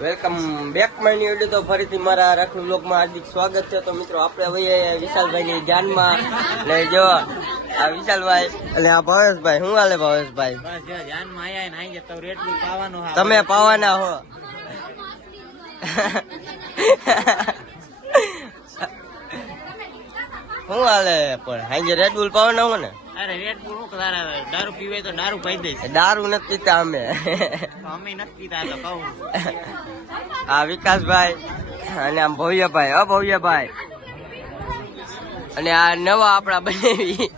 Welcome back my video. તો ફરીથી મારા રાખલું બ્લોગમાં હાર્દિક સ્વાગત છે. તો મિત્રો આપણે હવે વિશાલભાઈની જાનમાં ને જો આ વિશાલભાઈ એટલે આ ભાવેશભાઈ. શું હાલે ભાવેશભાઈ? તમે પાવાના હો. શું હાલે પણ હાજે રેડબુલ પાવાના હો ને? અરે રેડ બુલ દારૂ પીવે તો દારૂ પાઈ દે. દારૂ નથી પીતા અમે. અમે નથી પીતા તો કહું. આ વિકાસભાઈ અને આમ ભવ્યભાઈ. ભવ્યભાઈ અને આ નવા આપણા બનેવી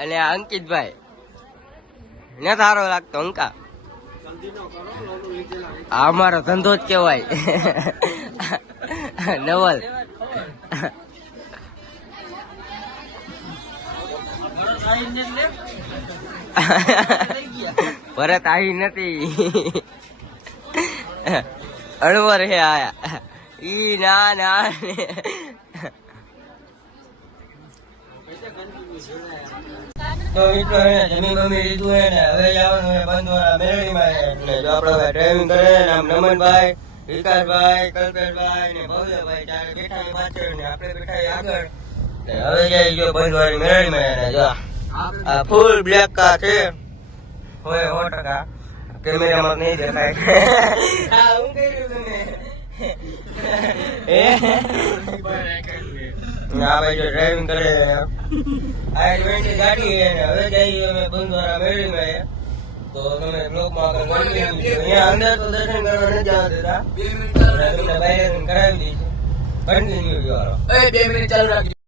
અને આ અંકિતભાઈ ને સારો લાગતો અંકા. આ અમારો ધંધો જ કેવાય. નવલ ભરત આવી નથી. અણવર હે આયા ઈ ના ના. તો મિત્રો જમી બમી લીધું હે ને હવે જવાનું હે બંધવાળા મેળવીમાં. એટલે જો આપડે ડ્રાઇવિંગ કરે ને આમ નમનભાઈ, વિકાસભાઈ, કલ્પેશભાઈ ને ભવ્યભાઈ ચારે બેઠા પાછળ ને આપણે બેઠા આગળ. હવે જાય જો બંધવાળી મેળવીમાં. જો આ ફૂલ બ્લેક કાર છે. હોય 100% કેમેરામાં નહીં દેખાય. હા હું કર્યું તમે. આ ભાઈ જો ડ્રાઇવિંગ કરે. આ 20 ગાડી હે ને હવે જઈએ અમે બંધવાળા મેળવીમાં. તો તમે બ્લોકમાં આગળ કન્ટિન્યુ જો. અહીંયા અંદર તો દર્શન કરવા નથી જવા દેતા. તમને બહાર કરાવી દઈશું. કન્ટિન્યુ જો. 2 મિનિટ ચાલુ રાખજો.